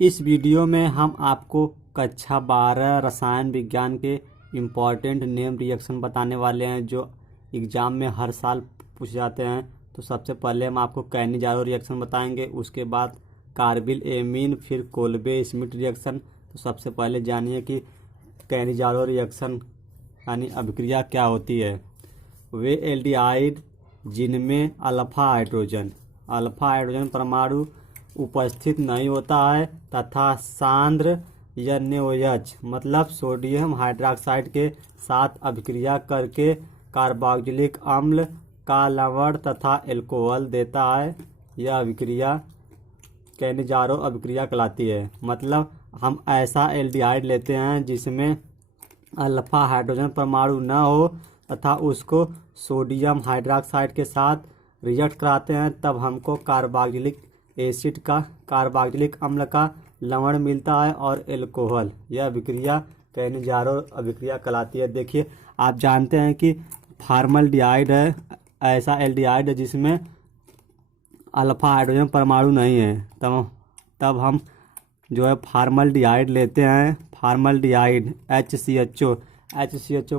इस वीडियो में हम आपको कक्षा 12 रसायन विज्ञान के इम्पॉर्टेंट नेम रिएक्शन बताने वाले हैं जो एग्ज़ाम में हर साल पूछ जाते हैं। तो सबसे पहले हम आपको कैनिजारो रिएक्शन बताएंगे, उसके बाद कार्बिल एमीन, फिर कोल्बे स्मिथ रिएक्शन। तो सबसे पहले जानिए कि कैनिजारो रिएक्शन यानी अभिक्रिया क्या होती है। वे एल्डिहाइड जिनमें अल्फा हाइड्रोजन परमाणु उपस्थित नहीं होता है तथा सांद्र NaOH मतलब सोडियम हाइड्रॉक्साइड के साथ अभिक्रिया करके कार्बोक्जिलिक अम्ल का लवण तथा एल्कोहल देता है। यह अभिक्रिया कैनिजारो अभिक्रिया कहलाती है। मतलब हम ऐसा एल्डिहाइड लेते हैं जिसमें अल्फा हाइड्रोजन परमाणु न हो तथा उसको सोडियम हाइड्रॉक्साइड के साथ रिएक्ट कराते हैं, तब हमको कार्बोक्जिलिक अम्ल का लवण मिलता है और एल्कोहल। यह अभिक्रिया कैनिजारो अभिक्रिया कहलाती है। देखिए, आप जानते हैं कि फॉर्मल्डिहाइड है ऐसा एल्डिहाइड है जिसमें अल्फा हाइड्रोजन परमाणु नहीं है, तब हम जो है फॉर्मल्डिहाइड लेते हैं। फॉर्मल्डिहाइड HCHO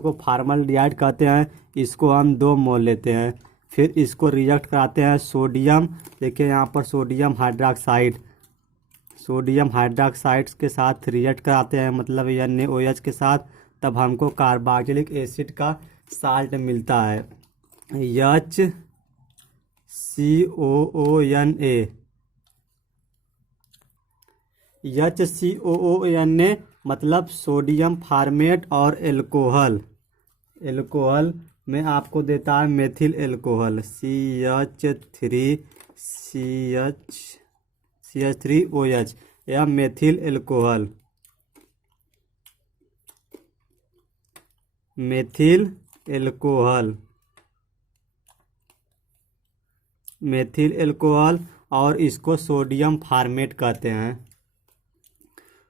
को फॉर्मल्डिहाइड कहते हैं। इसको हम 2 मोल लेते हैं, फिर इसको रिएक्ट कराते हैं सोडियम। देखिए यहाँ पर सोडियम हाइड्रॉक्साइड के साथ रिएक्ट कराते हैं, मतलब NaOH के साथ, तब हमको कार्बोक्जिलिक एसिड का साल्ट मिलता है HCOONA मतलब सोडियम फॉर्मेट और एल्कोहल में आपको देता है मेथिल एल्कोहल CH3OH या मेथिल एल्कोहल। मेथिल एल्कोहल और इसको सोडियम फॉर्मेट कहते हैं।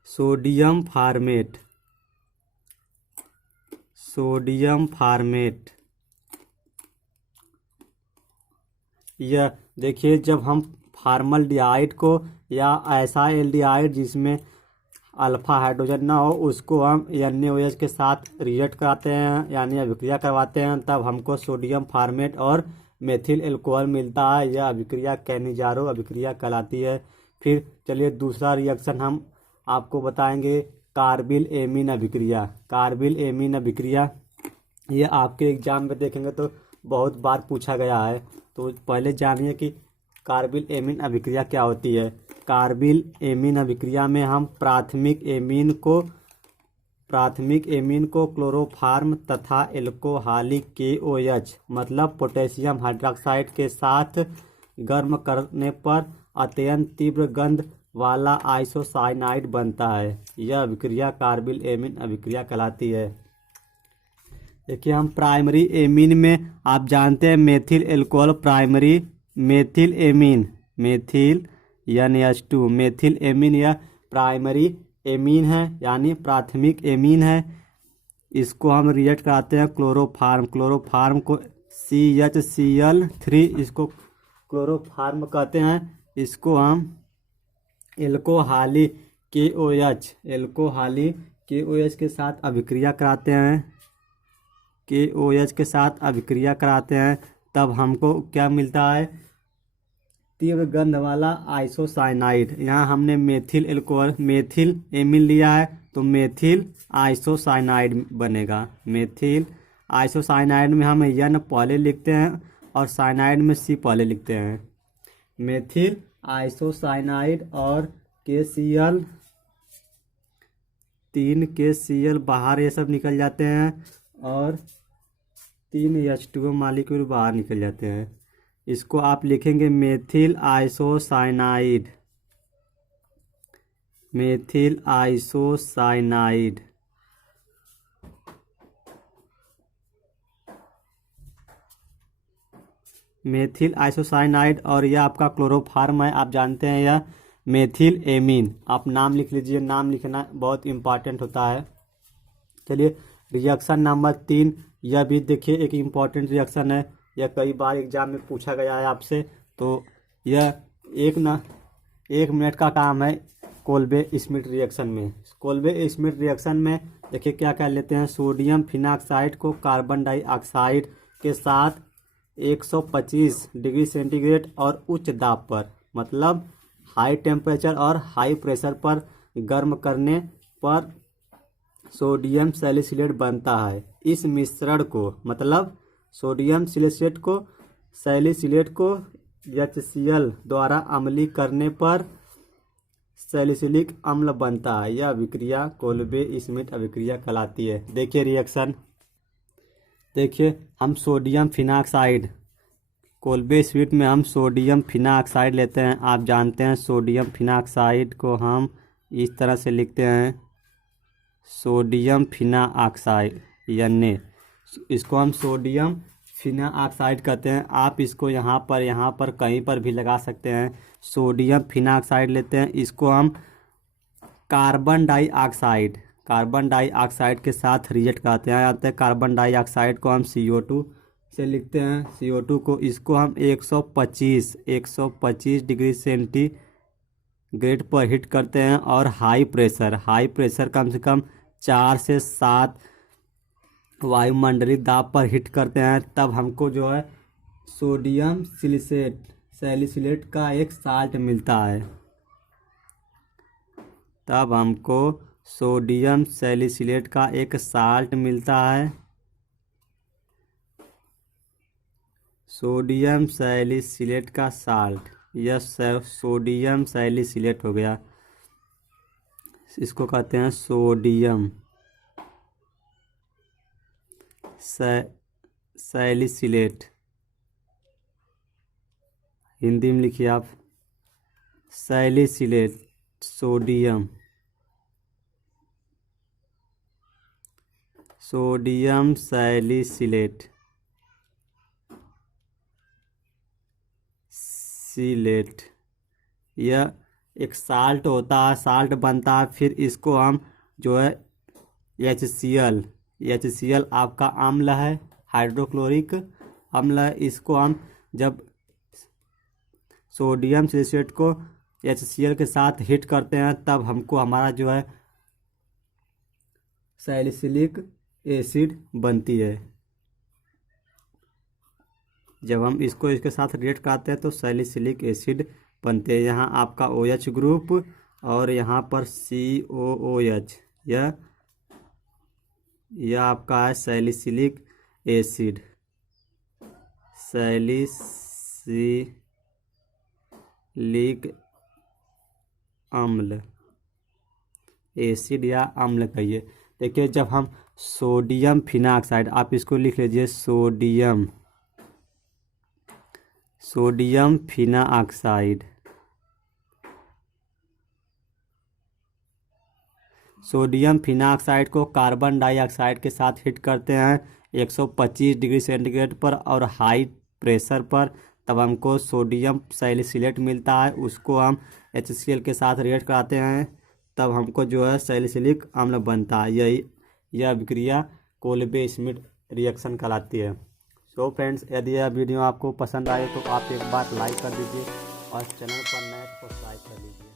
Sodium format. यह देखिए, जब हम फॉर्मल्डिहाइड को या ऐसा एल्डिहाइड जिसमें अल्फा हाइड्रोजन ना हो उसको हम NaOH के साथ रिएक्ट कराते हैं यानी अभिक्रिया करवाते हैं, तब हमको सोडियम फॉर्मेट और मेथिल एल्कोहल मिलता है। यह अभिक्रिया कैनिजारो अभिक्रिया कहलाती है। फिर चलिए दूसरा रिएक्शन हम आपको बताएंगे, कार्बिल एमीन अभिक्रिया। ये आपके एग्जाम में देखेंगे तो बहुत बार पूछा गया है। तो पहले जानिए कि कार्बिल एमीन अभिक्रिया क्या होती है। कार्बिल एमीन अभिक्रिया में हम प्राथमिक एमीन को क्लोरोफॉर्म तथा एल्कोहलिक KOH मतलब पोटेशियम हाइड्रॉक्साइड के साथ गर्म करने पर अत्यंत तीव्र गंध वाला आइसोसाइनाइड बनता है। यह अभिक्रिया कार्बिल एमीन अभिक्रिया कहलाती है। देखिए, हम प्राइमरी एमीन में आप जानते हैं methyl alcohol primary methyl amine NH2 methyl amine यह प्राइमरी एमीन है यानी प्राथमिक एमीन है। इसको हम रिएक्ट कराते हैं क्लोरोफॉर्म को CHCl3 इसको क्लोरोफॉर्म कहते हैं। इसको हम एल्कोहलिक KOH के साथ अभिक्रिया कराते हैं, तब हमको क्या मिलता है, तीव्र गंध वाला आइसोसाइनाइड। यहाँ हमने मेथिल एमीन लिया है तो मेथिल आइसोसाइनाइड बनेगा। मेथिल आइसोसाइनाइड में हम N पहले लिखते हैं और साइनाइड में C पहले लिखते हैं। मेथिल आइसोसाइनाइड और KCl 3 KCl बाहर ये सब निकल जाते हैं और 3 H2O मॉलिक्यूल बाहर निकल जाते हैं। इसको आप लिखेंगे मेथिल आइसोसाइनाइड। और यह आपका क्लोरोफॉर्म है। आप जानते हैं यह मेथिल एमीन। आप नाम लिख लीजिए, नाम लिखना बहुत इम्पॉर्टेंट होता है। चलिए रिएक्शन नंबर 3, यह भी देखिए एक इम्पॉर्टेंट रिएक्शन है। यह कई बार एग्जाम में पूछा गया है आपसे। तो यह 1 मिनट का काम है। कोल्बे स्मिथ रिएक्शन में। कोल्बे स्मिथ रिएक्शन में देखिए क्या क्या लेते हैं। सोडियम फिनाक्साइड को कार्बन डाइऑक्साइड के साथ 125 डिग्री सेंटीग्रेड और उच्च दाब पर, मतलब हाई टेम्परेचर और हाई प्रेशर पर गर्म करने पर सोडियम सैलिसिलेट बनता है। इस मिश्रण को, मतलब सोडियम सैलिसिलेट को HCl द्वारा अम्लीय करने पर सैलिसिलिक अम्ल बनता है। यह अभिक्रिया कोल्बे स्मिथ अभिक्रिया कहलाती है। देखिए रिएक्शन, देखिए हम सोडियम फिनाक्साइड, कोल्बे स्मिथ में हम सोडियम फिनाक्साइड लेते हैं। आप जानते हैं सोडियम फिनाक्साइड को हम इस तरह से लिखते हैं, सोडियम फिनाक्साइड, यानी इसको हम सोडियम फिनाक्साइड कहते हैं। आप इसको यहाँ पर कहीं पर भी लगा सकते हैं। सोडियम फिनाक्साइड लेते हैं, इसको हम कार्बन डाइऑक्साइड के साथ रिएक्ट करते हैं। आते हैं कार्बन डाइऑक्साइड को हम CO2 से लिखते हैं। CO2 को, इसको हम 125 डिग्री सेंटीग्रेड पर हीट करते हैं और हाई प्रेशर कम से कम 4 से 7 वायुमंडलीय दाब पर हीट करते हैं। तब हमको जो है सोडियम सैलिसिलेट का एक साल्ट मिलता है। तब हमको सोडियम सैलिसिलेट का एक साल्ट मिलता है। सोडियम सैलिसिलेट का साल्ट, यह सोडियम सैलिसिलेट हो गया। इसको कहते हैं सोडियम सैलिसिलेट। हिंदी में लिखिए आप, सैलिसिलेट, सोडियम सैलिसिलेट यह एक साल्ट होता है, साल्ट बनता है। फिर इसको हम जो है HCl आपका अम्ल है, हाइड्रोक्लोरिक अम्ल है। इसको हम जब सोडियम सैलिसिलेट को HCl के साथ हीट करते हैं तब हमको हमारा जो है सैलिसिलिक एसिड बनती है। जब हम इसको इसके साथ रिएक्ट करते हैं तो सैलिसिलिक एसिड बनते हैं। यहाँ आपका OH ग्रुप और यहाँ पर COOH, यह आपका है सैलिसिलिक एसिड, सैलिसिलिक अम्ल, एसिड या अम्ल कहिए। देखिए जब हम सोडियम फिनाक्साइड, आप इसको लिख लीजिए, सोडियम फिनाक्साइड, सोडियम फिनाक्साइड को कार्बन डाइऑक्साइड के साथ हीट करते हैं 125 डिग्री सेंटीग्रेड पर और हाई प्रेशर पर। तब हमको सोडियम सैलिसिलेट मिलता है। उसको हम HCl के साथ रिएक्ट कराते हैं, तब हमको जो है सैलिसिलिक अम्ल बनता है। यह अभिक्रिया कोल्बे स्मिथ रिएक्शन कहलाती है। सो फ्रेंड्स, यदि यह वीडियो आपको पसंद आए तो आप एक बार लाइक कर दीजिए और चैनल पर नए तो सब्सक्राइब कर लीजिए।